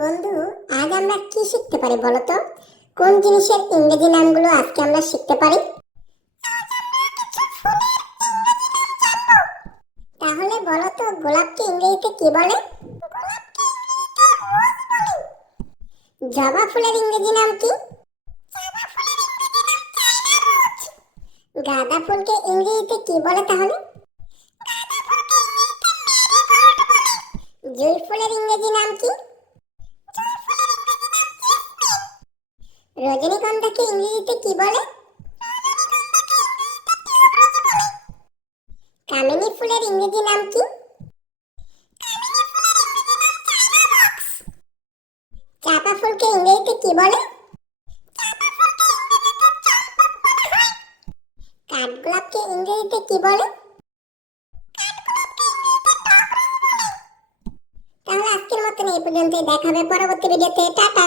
বন্ধু, আজ আমরা কি শিখতে পারি বলো তো? কোন জিনিসের ইংরেজি নামগুলো আজকে আমরা শিখতে পারি? তাহলে বলো তো, গোলাপকে ইংরেজিতে কি বলে? জবা ফুলের ইংরেজি নাম কি? গাঁদা ফুলকে ইংরেজিতে কি বলে তাহলে? জুঁই ফুলের ইংরেজি নাম কি? রজনীগন্ধাকে ইংরেজিতে কি বলে? কামিনী ফুলের ইংরেজি নাম কি? চাপা ফুলকে ইংরেজিতে কি বলে? কাঠগোলাপকে ইংরেজিতে কি বলে? তাহলে আজকের মতন এই পর্যন্তই, দেখা হবে পরবর্তী ভিডিওতে। টাটা।